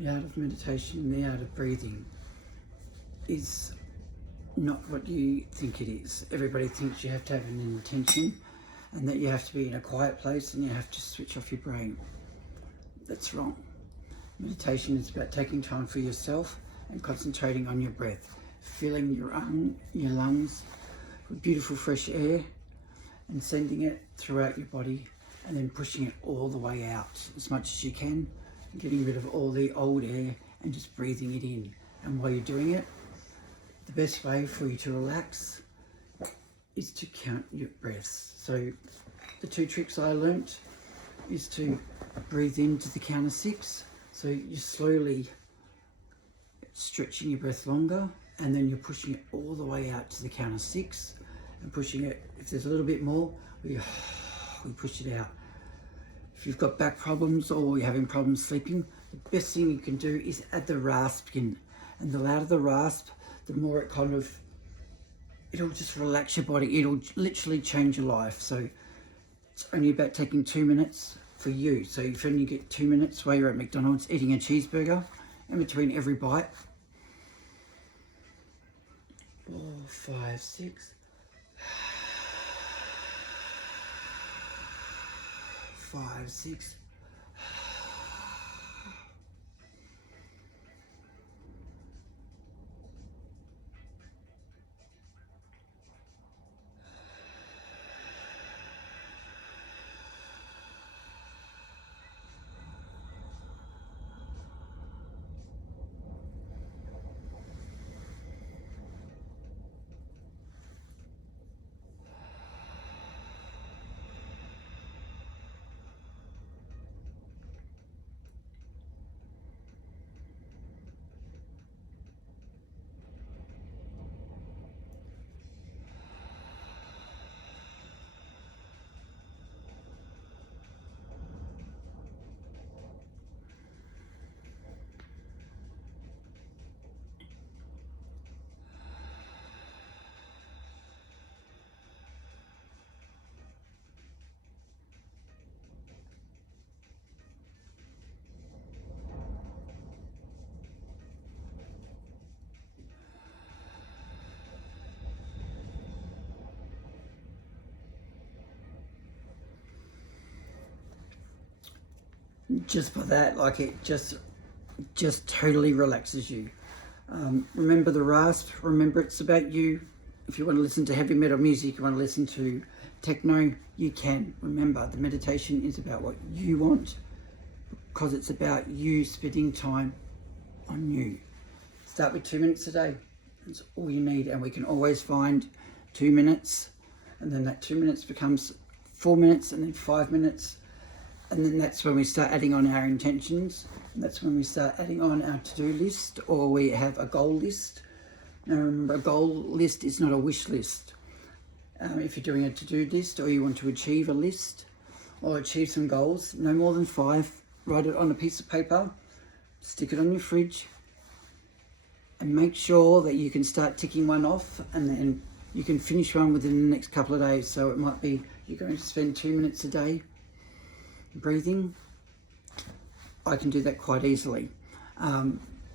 The art of meditation, the art of breathing is not what you think it is. Everybody thinks you have to have an intention and that you have to be in a quiet place and you have to switch off your brain. That's wrong. Meditation is about taking time for yourself and concentrating on your breath, filling your lungs with beautiful fresh air and sending it throughout your body and then pushing it all the way out as much as you can, getting rid of all the old air and just breathing it in. And while you're doing it, the best way for you to relax is to count your breaths. So the 2 tricks I learnt is to breathe into the count of 6. So you're slowly stretching your breath longer, and then you're pushing it all the way out to the count of 6 and pushing it. If there's a little bit more, we push it out. If you've got back problems or you're having problems sleeping, the best thing you can do is add the rasp in. And the louder the rasp, the more it'll just relax your body. It'll literally change your life. So it's only about taking 2 minutes for you. So if you only get 2 minutes while you're at McDonald's eating a cheeseburger, in between every bite, 4, 5, 6, 5, 6. Just for that, like, it just totally relaxes you. Remember the rasp. Remember, it's about you. If you want to listen to heavy metal music, you want to listen to techno, you can. Remember, the meditation is about what you want, because it's about you spending time on you. Start with 2 minutes a day. That's all you need, and we can always find 2 minutes, and then that 2 minutes becomes 4 minutes, and then 5 minutes. And then that's when we start adding on our intentions. And that's when we start adding on our to-do list, or we have a goal list. Now remember, a goal list is not a wish list. If you're doing a to-do list, or you want to achieve a list or achieve some goals, no more than 5, write it on a piece of paper, stick it on your fridge, and make sure that you can start ticking one off, and then you can finish one within the next couple of days. So it might be you're going to spend 2 minutes a day breathing. I can do that quite easily.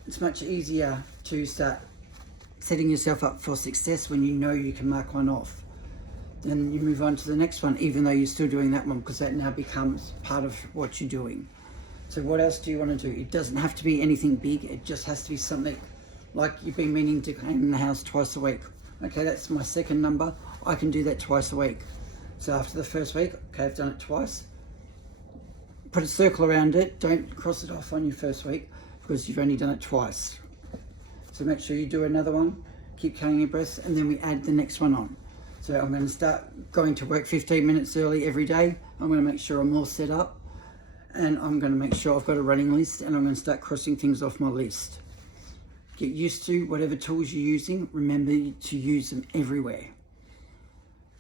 It's much easier to start setting yourself up for success when you know you can mark one off. Then you move on to the next one, even though you're still doing that one, because that now becomes part of what you're doing. So what else do you want to do? It doesn't have to be anything big. It just has to be something like you've been meaning to clean the house twice a week. Okay, that's my second number. I can do that twice a week. So after the first week, okay, I've done it twice. Put a circle around it. Don't cross it off on your first week, because you've only done it twice. So make sure you do another one. Keep counting your breaths, and then we add the next one on. So I'm going to start going to work 15 minutes early every day. I'm going to make sure I'm all set up, and I'm going to make sure I've got a running list, and I'm going to start crossing things off my list. Get used to whatever tools you're using. Remember to use them everywhere.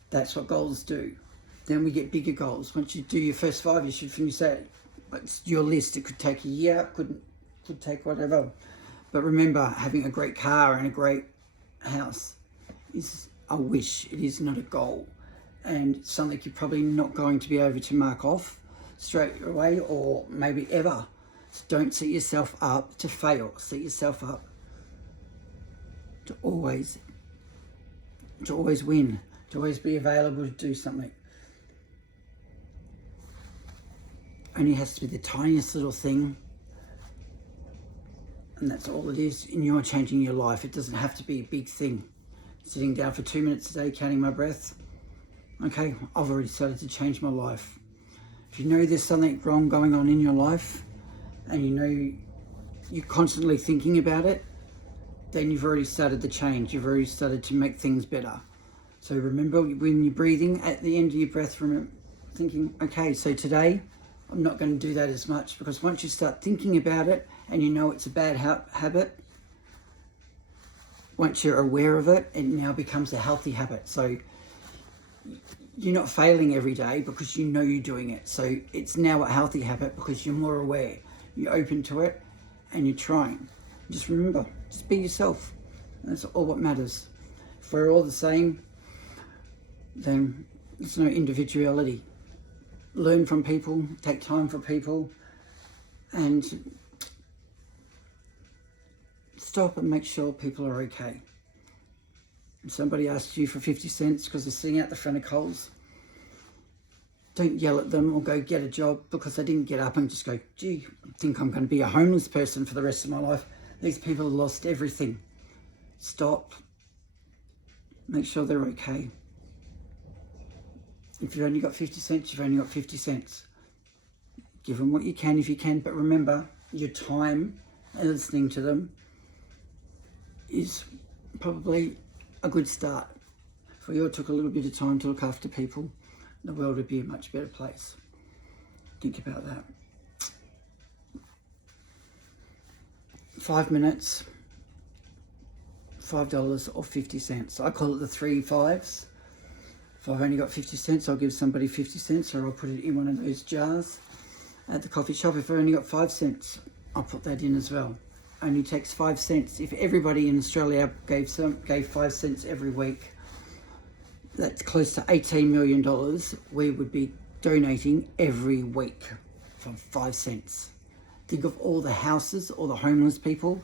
That's what goals do. Then we get bigger goals. Once you do your first 5, you should finish that. It's your list. It could take a year, could take whatever. But remember, having a great car and a great house is a wish. It is not a goal. And something you're probably not going to be able to mark off straight away, or maybe ever. So don't set yourself up to fail. Set yourself up to always win, to always be available to do something. Only has to be the tiniest little thing, and that's all it is, and you're changing your life. It doesn't have to be a big thing. Sitting down for 2 minutes a day, counting my breath. Okay, I've already started to change my life. If you know there's something wrong going on in your life, and you know you're constantly thinking about it, then you've already started the change. You've already started to make things better. So remember, when you're breathing, at the end of your breath, remember thinking, okay, so today I'm not going to do that as much, because once you start thinking about it and you know it's a bad habit, once you're aware of it, it now becomes a healthy habit. So you're not failing every day because you know you're doing it. So it's now a healthy habit because you're more aware. You're open to it and you're trying. Just remember, just be yourself. That's all what matters. If we're all the same, then there's no individuality. Learn from people, take time for people, and stop and make sure people are okay. If somebody asks you for 50 cents because they're sitting out the front of Coles, don't yell at them or go get a job because they didn't get up and just go, gee, I think I'm going to be a homeless person for the rest of my life. These people have lost everything. Stop. Make sure they're okay. If you've only got 50 cents, you've only got 50 cents. Give them what you can if you can, but remember, your time and listening to them is probably a good start. If we all took a little bit of time to look after people, the world would be a much better place. Think about that. 5 minutes, $5 or 50 cents. I call it the 3 5s. If I've only got 50 cents, I'll give somebody 50 cents, or I'll put it in one of those jars at the coffee shop. If I've only got 5 cents, I'll put that in as well. Only takes 5 cents. If everybody in Australia gave 5 cents every week, that's close to $18 million we would be donating every week from 5 cents. Think of all the houses, all the homeless people,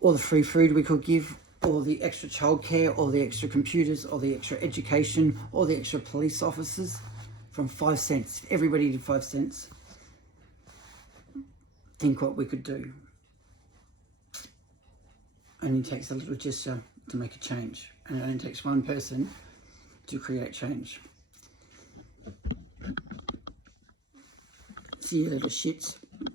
all the free food we could give, all the extra childcare, all the extra computers, all the extra education, all the extra police officers from 5 cents. If everybody did 5 cents, think what we could do. Only takes a little gesture to make a change, and it only takes one person to create change. See you little shits.